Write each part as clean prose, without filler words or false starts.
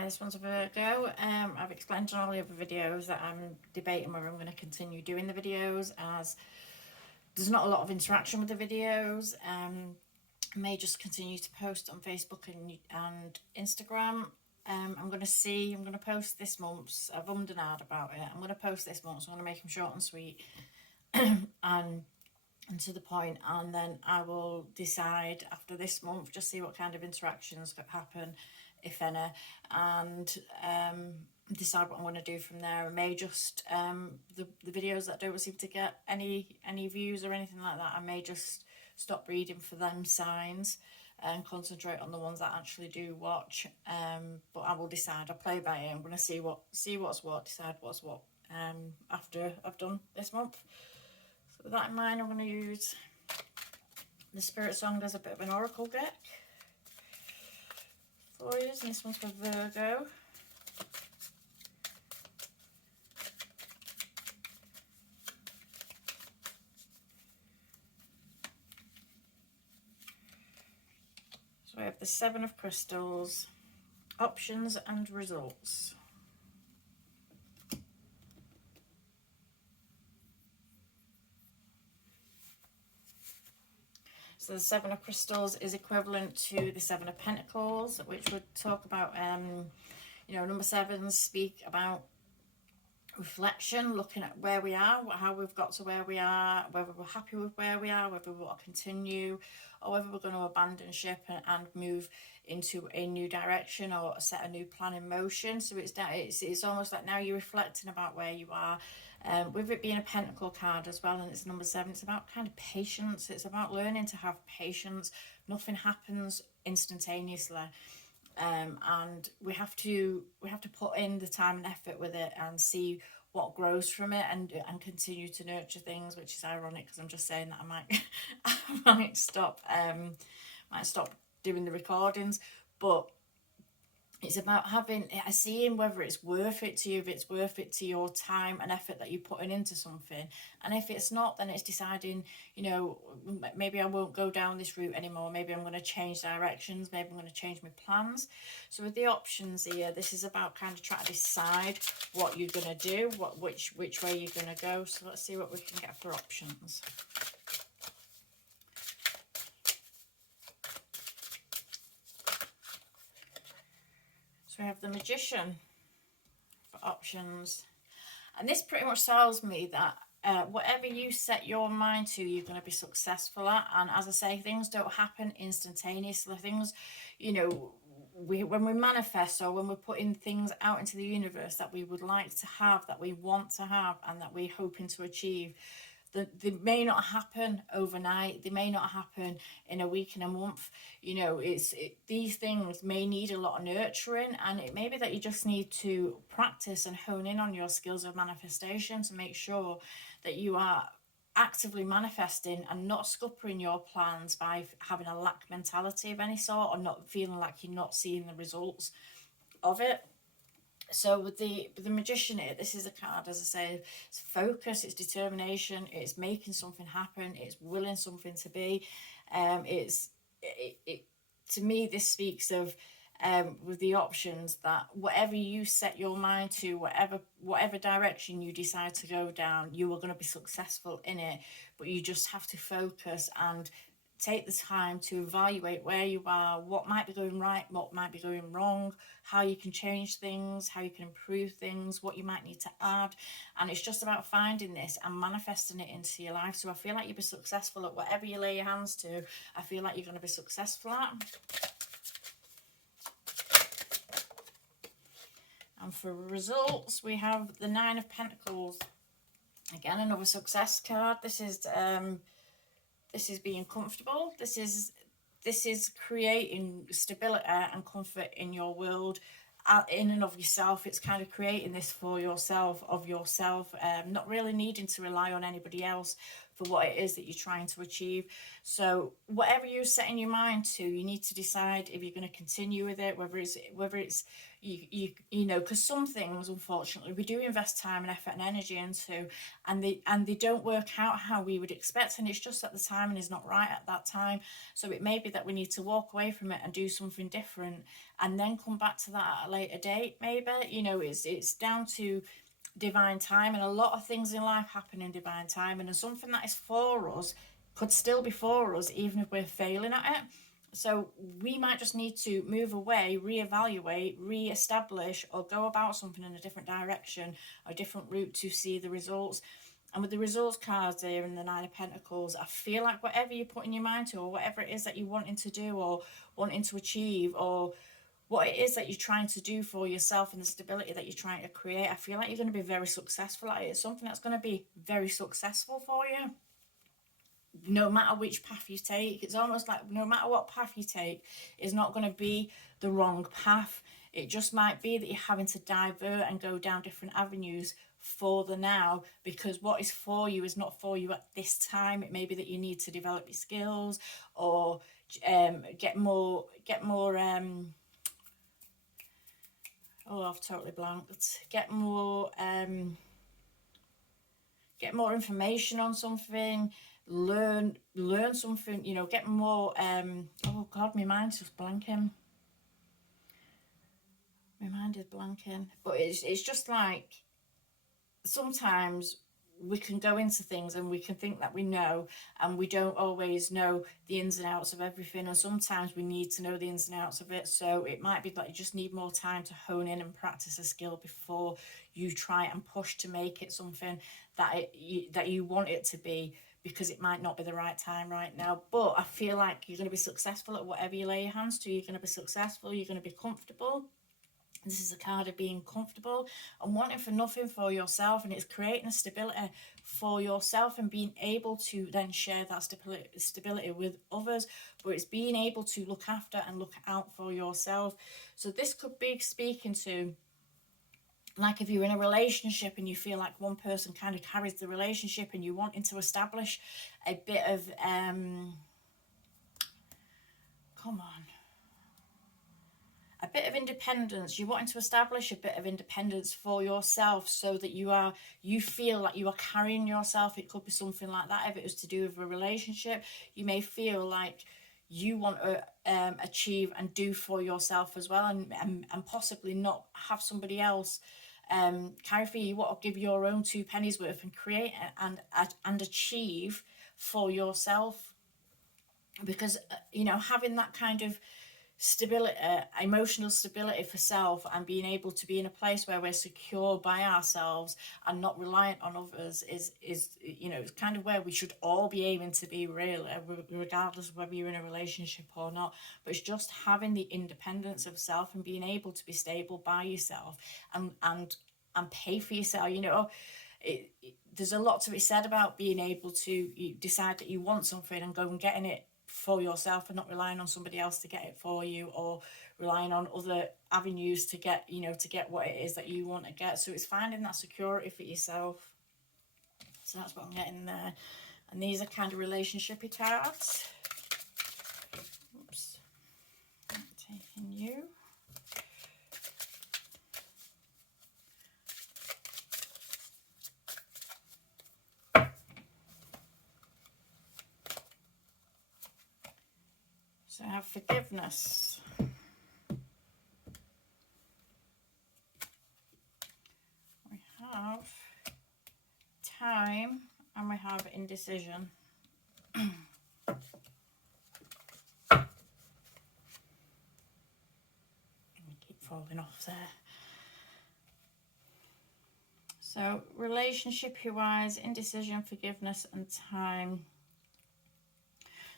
Hi, this one's a Virgo. I've explained in all the other videos that I'm debating whether I'm going to continue doing the videos, as there's not a lot of interaction with the videos. I may just continue to post on Facebook and Instagram. I'm going to see. I'm going to post this month's. I've ummed and ahed about it. I'm going to post this month, so I'm going to make them short and sweet and to the point, and then I will decide after this month, just see what kind of interactions could happen, if any, and decide what I'm going to do from there. I may just the videos that don't seem to get any views or anything like that, I may just stop reading for them signs and concentrate on the ones that I actually do watch. But I will decide. I'll play by ear. I'm going to see what's what, decide what's what after I've done this month. So with that in mind, I'm going to use the Spirit Song as a bit of an oracle deck for you. And this one's for Virgo. So we have the Seven of Crystals, options and results. So the Seven of Crystals is equivalent to the Seven of Pentacles, which would talk about, number sevens speak about reflection, looking at where we are, how we've got to where we are, whether we're happy with where we are, whether we want to continue, or whether we're going to abandon ship and move into a new direction or set a new plan in motion. So it's almost like now you're reflecting about where you are. With it being a pentacle card as well, and it's number 7, it's about kind of patience. It's about learning to have patience. Nothing happens instantaneously, and we have to put in the time and effort with it and see what grows from it, and continue to nurture things, which is ironic because I'm just saying that I might stop doing the recordings, but it's about seeing whether it's worth it to you, if it's worth it to your time and effort that you're putting into something. And if it's not, then it's deciding, maybe I won't go down this route anymore. Maybe I'm going to change directions. Maybe I'm going to change my plans. So with the options here, this is about kind of trying to decide what you're going to do, which way you're going to go. So let's see what we can get for options. We have the Magician for options, and this pretty much tells me that whatever you set your mind to, you're going to be successful at. And as I say, things don't happen instantaneously. Things, when we manifest, or when we're putting things out into the universe that we would like to have, that we want to have, and that we're hoping to achieve, they may not happen overnight. They may not happen in a week, in a month. These things may need a lot of nurturing, and it may be that you just need to practice and hone in on your skills of manifestation to make sure that you are actively manifesting and not scuppering your plans by having a lack mentality of any sort, or not feeling like you're not seeing the results of it. So with the Magician here, this is a card, as I say, it's focus, it's determination, it's making something happen, it's willing something to be. To me, this speaks of, with the options, that whatever you set your mind to, whatever direction you decide to go down, you are going to be successful in it. But you just have to focus and take the time to evaluate where you are, what might be going right, what might be going wrong, how you can change things, how you can improve things, what you might need to add. And it's just about finding this and manifesting it into your life. So I feel like you'll be successful at whatever you lay your hands to. I feel like you're going to be successful at. And for results, we have the 9 of Pentacles. Again, another success card. This is being comfortable. This is creating stability and comfort in your world, in and of yourself. It's kind of creating this for yourself, not really needing to rely on anybody else for what it is that you're trying to achieve. So whatever you're setting your mind to, you need to decide if you're going to continue with it, whether it's you know, because some things, unfortunately, we do invest time and effort and energy into, and they don't work out how we would expect, and it's just that the timing is not right at that time. So it may be that we need to walk away from it and do something different, and then come back to that at a later date, maybe. You know, it's down to divine time, and a lot of things in life happen in divine time, and something that is for us could still be for us even if we're failing at it. So we might just need to move away, reevaluate, re-establish, or go about something in a different direction or a different route to see the results. And with the results cards here and the Nine of Pentacles, I feel like whatever you're putting your mind to, or whatever it is that you're wanting to do or wanting to achieve, or what it is that you're trying to do for yourself and the stability that you're trying to create, I feel like you're going to be very successful at it. It's something that's going to be very successful for you, no matter which path you take. It's almost like no matter what path you take, it's not going to be the wrong path. It just might be that you're having to divert and go down different avenues for the now, because what is for you is not for you at this time. It may be that you need to develop your skills, or get more oh, I've totally blanked. Get more information on something, learn something, you know, get more oh god, my mind's just blanking. My mind is blanking. But it's just like sometimes we can go into things and we can think that we know, and we don't always know the ins and outs of everything, and sometimes we need to know the ins and outs of it. So it might be that you just need more time to hone in and practice a skill before you try and push to make it something that you want it to be, because it might not be the right time right now. But I feel like you're going to be successful at whatever you lay your hands to. You're going to be successful, you're going to be comfortable. This is a card of being comfortable and wanting for nothing for yourself, and it's creating a stability for yourself and being able to then share that stability with others, but it's being able to look after and look out for yourself. So this could be speaking to, like, if you're in a relationship and you feel like one person kind of carries the relationship, and you're wanting to establish a bit of a bit of independence. You're wanting to establish a bit of independence for yourself, so that you feel like you are carrying yourself. It could be something like that. If it was to do with a relationship, you may feel like you want to achieve and do for yourself as well, and possibly not have somebody else carry for you. You want to give your own two pennies worth and create and achieve for yourself, because you know, having that kind of stability, emotional stability for self, and being able to be in a place where we're secure by ourselves and not reliant on others is you know, it's kind of where we should all be aiming to be, really, regardless of whether you're in a relationship or not. But it's just having the independence of self and being able to be stable by yourself and pay for yourself. You know, there's a lot to be said about being able to decide that you want something and go and getting it for yourself, and not relying on somebody else to get it for you, or relying on other avenues to get, you know, to get what it is that you want to get. So it's finding that security for yourself. So that's what I'm getting there. And these are kind of relationshipy cards. Oops. I'm taking you. So I have forgiveness. We have time, and we have indecision. I keep falling off there. So relationship-wise, indecision, forgiveness, and time.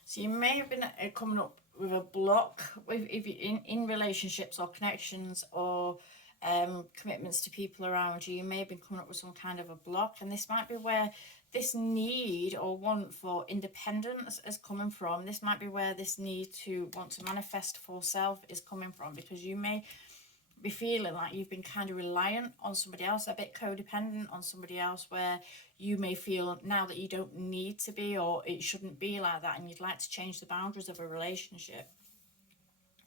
So you may have been coming up with a block if you're in relationships or connections or commitments to people around you. You may have been coming up with some kind of a block, and this might be where this need or want for independence is coming from. This might be where this need to want to manifest for self is coming from, because you may be feeling like you've been kind of reliant on somebody else, a bit codependent on somebody else, where you may feel now that you don't need to be, or it shouldn't be like that, and you'd like to change the boundaries of a relationship.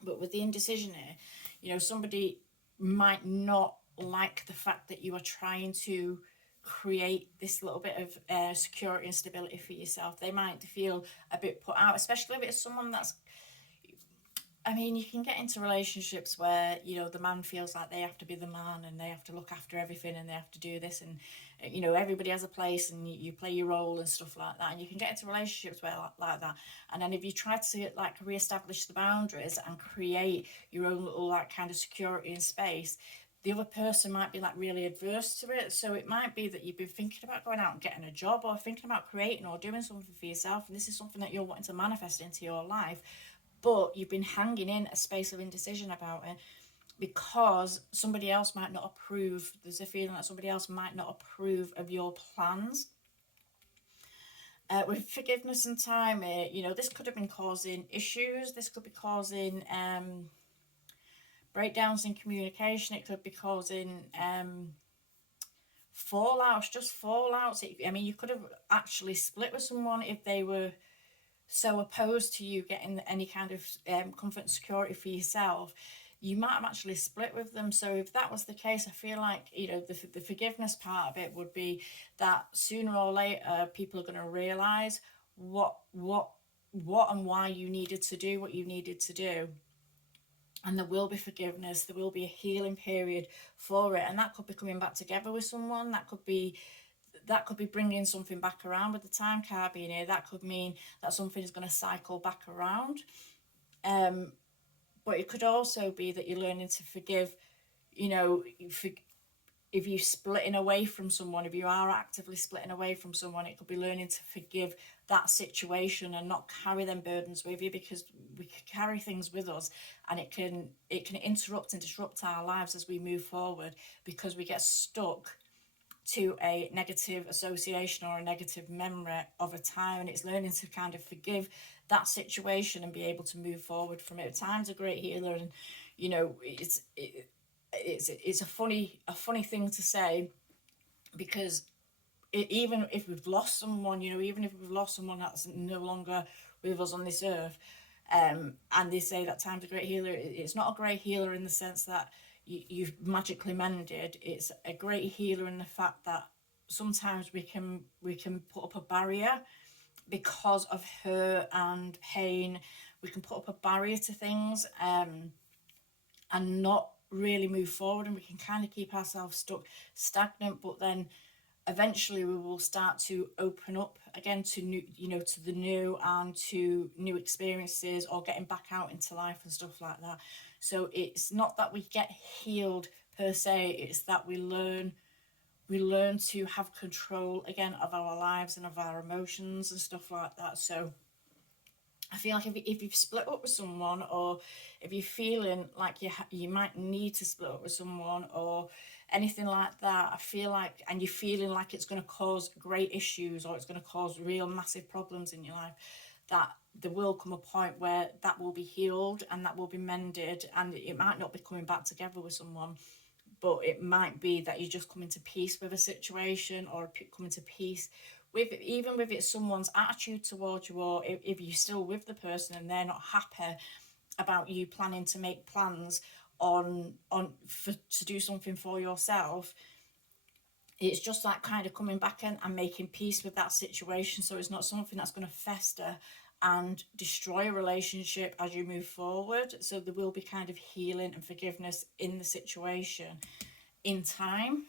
But with the indecision here, you know, somebody might not like the fact that you are trying to create this little bit of security and stability for yourself. They might feel a bit put out, especially if it's someone that's, I mean, you can get into relationships where, you know, the man feels like they have to be the man and they have to look after everything and they have to do this, and, you know, everybody has a place and you play your role and stuff like that. And you can get into relationships where like that. And then if you try to like reestablish the boundaries and create your own little like kind of security and space, the other person might be like really adverse to it. So it might be that you've been thinking about going out and getting a job, or thinking about creating or doing something for yourself, and this is something that you're wanting to manifest into your life, but you've been hanging in a space of indecision about it because somebody else might not approve. There's a feeling that somebody else might not approve of your plans. With forgiveness and time, you know, this could have been causing issues. This could be causing breakdowns in communication. It could be causing fallouts, just fallouts. I mean, you could have actually split with someone if they were so opposed to you getting any kind of comfort and security for yourself. You might have actually split with them. So if that was the case, I feel like, you know, the forgiveness part of it would be that sooner or later people are going to realize what and why you needed to do what you needed to do, and there will be forgiveness. There will be a healing period for it, and that could be coming back together with someone. That could be bringing something back around. With the time card being here, that could mean that something is going to cycle back around. But it could also be that you're learning to forgive. You know, if you're splitting away from someone, if you are actively splitting away from someone, it could be learning to forgive that situation and not carry them burdens with you, because we can carry things with us, and it can interrupt and disrupt our lives as we move forward, because we get stuck to a negative association or a negative memory of a time. And it's learning to kind of forgive that situation and be able to move forward from it. Time's a great healer, and you know, it's a funny thing to say, because even if we've lost someone, you know, even if we've lost someone that's no longer with us on this earth, and they say that time's a great healer, it's not a great healer in the sense that you've magically mended. It's a great healer in the fact that sometimes we can put up a barrier because of hurt and pain. We can put up a barrier to things, and not really move forward, and we can kind of keep ourselves stagnant. But then eventually we will start to open up again to new, you know, to the new and to new experiences, or getting back out into life and stuff like that. So it's not that we get healed per se, it's that we learn to have control again of our lives and of our emotions and stuff like that. So I feel like if you've split up with someone, or if you're feeling like you might need to split up with someone or anything like that, I feel like, and you're feeling like it's going to cause great issues, or it's going to cause real massive problems in your life, that there will come a point where that will be healed and that will be mended, and it might not be coming back together with someone, but it might be that you're just coming to peace with a situation, or coming to peace with, even with it's someone's attitude towards you, or if you're still with the person and they're not happy about you planning to make plans to do something for yourself. It's just that kind of coming back and making peace with that situation, so it's not something that's going to fester and destroy a relationship as you move forward. So there will be kind of healing and forgiveness in the situation in time.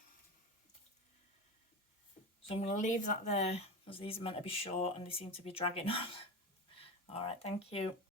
So I'm going to leave that there, because these are meant to be short and they seem to be dragging on. All right, thank you.